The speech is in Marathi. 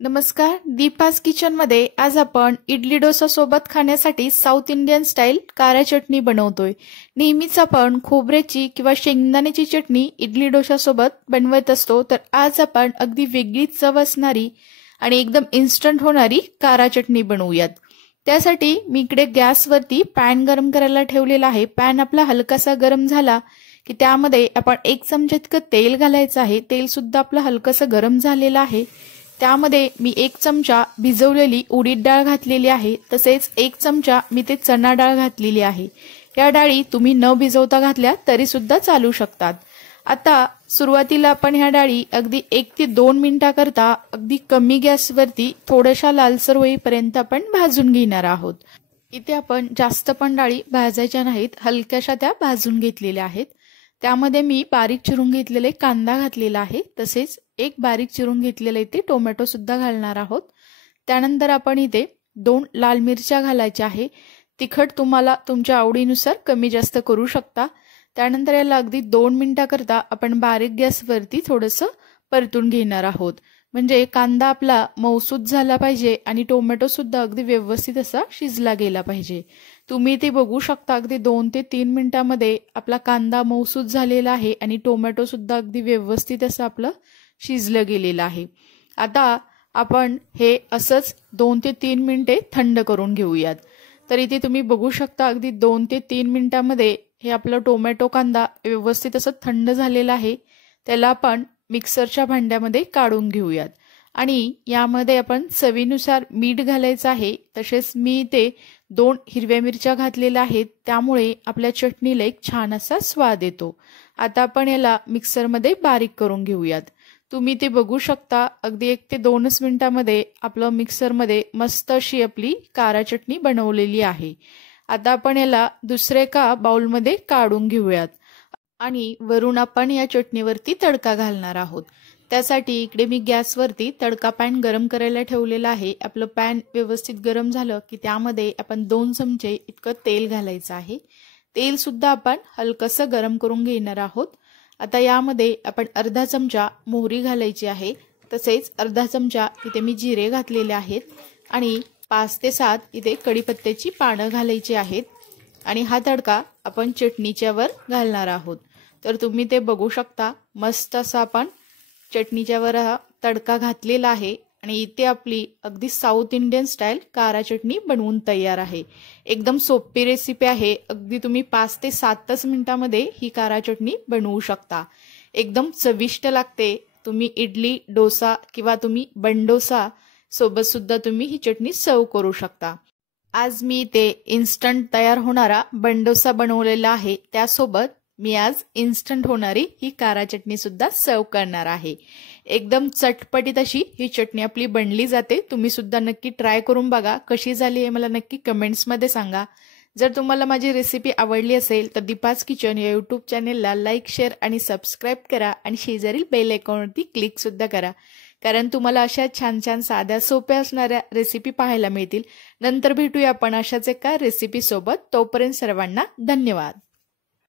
नमस्कार, दीपास किचन मध्ये आज आपण इडली डोसा सोबत खाण्यासाठी साऊथ इंडियन स्टाईल कारा चटणी बनवतोय। नेहमीच आपण खोबऱ्याची किंवा शेंगदाण्याची चटणी इडली डोसा सोबत बनवत असतो, तर आज आपण अगदी वेगळी चव असणारी आणि एकदम इन्स्टंट होणारी कारा चटणी बनवूयात। त्यासाठी मी इकडे गॅसवरती पॅन गरम करायला ठेवलेला आहे। पॅन आपला हलकासा गरम झाला की त्यामध्ये आपण 1 चमचा इतकं तेल घालायचं आहे। तेल सुद्धा आपलं हलकसं गरम झालेलं आहे। त्यामध्ये मी 1 चमचा भिजवलेली उडीद डाळ घातलेली आहे, तसेच 1 चमचा मी ते चणा डाळ घातलेली आहे। या डाळी तुम्ही न भिजवता घातल्या तरी सुद्धा चालू शकतात। आता सुरुवातीला आपण ह्या डाळी अगदी 1 ते 2 मिनिटाकरता अगदी कमी गॅसवरती थोड्याशा लालसर होईपर्यंत आपण भाजून घेणार आहोत। इथे आपण जास्त पण डाळी भाजायच्या नाहीत, हलक्याशा त्या भाजून घेतलेल्या आहेत। त्यामध्ये मी बारीक चिरून घेतलेले कांदा घातलेला आहे, तसेच 1 बारीक चिरून घेतलेले इथे टोमॅटो सुद्धा घालणार आहोत। त्यानंतर आपण इथे 2 लाल मिरच्या घालायच्या आहे। तिखट तुम्हाला तुमच्या आवडीनुसार कमी जास्त करू शकता। त्यानंतर याला अगदी 2 मिनिटाकरता आपण बारीक गॅसवरती थोडंसं परतून घेणार आहोत, म्हणजे कांदा आपला मऊसूत झाला पाहिजे आणि टोमॅटो सुद्धा अगदी व्यवस्थित असा शिजला गेला पाहिजे। तुम्ही ते बघू शकता, अगदी 2 ते 3 मिनिटांमध्ये आपला कांदा मऊसूत झालेला आहे आणि टोमॅटो सुद्धा अगदी व्यवस्थित असं आपलं शिजलं गेलेलं आहे। आता आपण हे असंच 2 ते 3 मिनिटे थंड करून घेऊयात। तर इथे तुम्ही बघू शकता, अगदी 2 ते 3 मिनिटांमध्ये हे आपलं टोमॅटो कांदा व्यवस्थित असं थंड झालेला आहे। त्याला आपण मिक्सरच्या भांड्यामध्ये काढून घेऊयात आणि यामध्ये आपण चवीनुसार मीठ घालायचं आहे। तसेच मी इथे 2 हिरव्या मिरच्या घातलेल्या आहेत, त्यामुळे आपल्या चटणीला एक छान असा स्वाद येतो। आता आपण याला मिक्सरमध्ये बारीक करून घेऊयात। तुम्ही ते बघू शकता, अगदी 1 ते 2 मिनिटांमध्ये आपलं मिक्सरमध्ये मस्त अशी आपली कारा चटणी बनवलेली आहे। आता आपण याला दुसऱ्या एका बाउलमध्ये काढून घेऊयात आणि वरून आपण या चटणीवरती तडका घालणार आहोत। त्यासाठी इकडे मी गॅसवरती तडका पॅन गरम करायला ठेवलेला आहे। आपलं पॅन व्यवस्थित गरम झालं की त्यामध्ये आपण 2 चमचे इतकं तेल घालायचं आहे। तेल सुद्धा आपण हलकसं गरम करून घेणार आहोत। आता यामध्ये आपण अर्धा चमचा मोहरी घालायची आहे, तसेच अर्धा चमचा इथे मी जिरे घातलेले आहेत आणि 5 ते 7 इथे कढीपत्त्याची पानं घालायची आहेत आणि हा तडका आपण चटणीच्या वर घालणार आहोत। तर तुम्ही ते बघू शकता, मस्त असा आपण चटणीच्या वर हा तडका घातलेला आहे आणि इथे आपली अगदी साऊथ इंडियन स्टाईल कारा चटणी बनवून तयार आहे। एकदम सोपी रेसिपी आहे, अगदी तुम्ही 5 ते 7 मिनिटांमध्ये ही कारा चटणी बनवू शकता। एकदम चविष्ट लागते। तुम्ही इडली डोसा किंवा तुम्ही बनडोसा सोबत सुद्धा तुम्ही ही चटणी सर्व करू शकता। आज मी इथे इन्स्टंट तयार होणारा बनडोसा बनवलेला आहे, त्यासोबत मी आज इन्स्टंट होणारी ही कारा चटणी सुद्धा सर्व करणार आहे। एकदम चटपटीत अशी ही चटणी आपली बनली जाते। तुम्ही सुद्धा नक्की ट्राय करून बघा, कशी झाली आहे मला नक्की कमेंट्समध्ये सांगा। जर तुम्हाला माझी रेसिपी आवडली असेल तर दीपास किचन या यूट्यूब चॅनेलला लाईक, शेअर आणि सबस्क्राईब करा आणि शेजारील बेल आयकॉनवरती क्लिक सुद्धा करा, कारण तुम्हाला अशा छान छान साध्या सोप्या असणाऱ्या रेसिपी पाहायला मिळतील। नंतर भेटूया आपण अशाच एका रेसिपी सोबत। तोपर्यंत सर्वांना धन्यवाद।